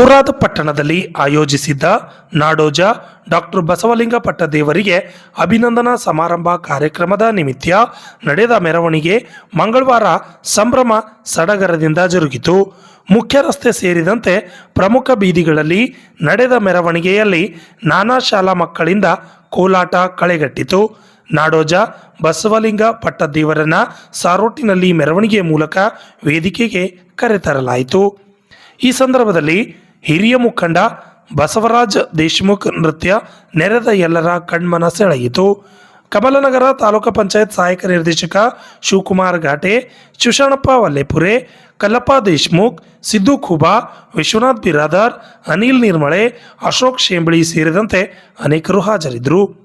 ಔರಾದ ಪಟ್ಟಣದಲ್ಲಿ ಆಯೋಜಿಸಿದ್ದ ನಾಡೋಜ ಡಾಕ್ಟರ್ ಬಸವಲಿಂಗ ಪಟ್ಟದೇವರಿಗೆ ಅಭಿನಂದನಾ ಸಮಾರಂಭ ಕಾರ್ಯಕ್ರಮದ ನಿಮಿತ್ತ ನಡೆದ ಮೆರವಣಿಗೆ ಮಂಗಳವಾರ ಸಂಭ್ರಮ ಸಡಗರದಿಂದ ಜರುಗಿತು. ಮುಖ್ಯ ರಸ್ತೆ ಸೇರಿದಂತೆ ಪ್ರಮುಖ ಬೀದಿಗಳಲ್ಲಿ ನಡೆದ ಮೆರವಣಿಗೆಯಲ್ಲಿ ನಾನಾ ಶಾಲಾ ಮಕ್ಕಳಿಂದ ಕೋಲಾಟ ಕಳೆಗಟ್ಟಿತು. ನಾಡೋಜ ಬಸವಲಿಂಗ ಪಟ್ಟದೇವರನ್ನ ಸಾರೋಟಿನಲ್ಲಿ ಮೆರವಣಿಗೆ ಮೂಲಕ ವೇದಿಕೆಗೆ ಕರೆತರಲಾಯಿತು. ಈ ಸಂದರ್ಭದಲ್ಲಿ ಹಿರಿಯ ಮುಖಂಡ ಬಸವರಾಜ್ ದೇಶ್ಮುಖ್ ನೃತ್ಯ ನೆರೆದ ಎಲ್ಲರ ಕಣ್ಮನ ಸೆಳೆಯಿತು. ಕಮಲನಗರ ತಾಲೂಕು ಪಂಚಾಯತ್ ಸಹಾಯಕ ನಿರ್ದೇಶಕ ಶಿವಕುಮಾರ್ ಘಾಟೆ, ಶುಶಾಣಪ್ಪ ವಲ್ಲೆಪುರೆ, ಕಲ್ಲಪ್ಪ ದೇಶ್ಮುಖ್, ಸಿದ್ದು ಖುಬಾ, ವಿಶ್ವನಾಥ್ ಬಿರಾದರ್, ಅನಿಲ್ ನಿರ್ಮಳೆ, ಅಶೋಕ್ ಶೇಂಬಳಿ ಸೇರಿದಂತೆ ಅನೇಕರು ಹಾಜರಿದ್ದರು.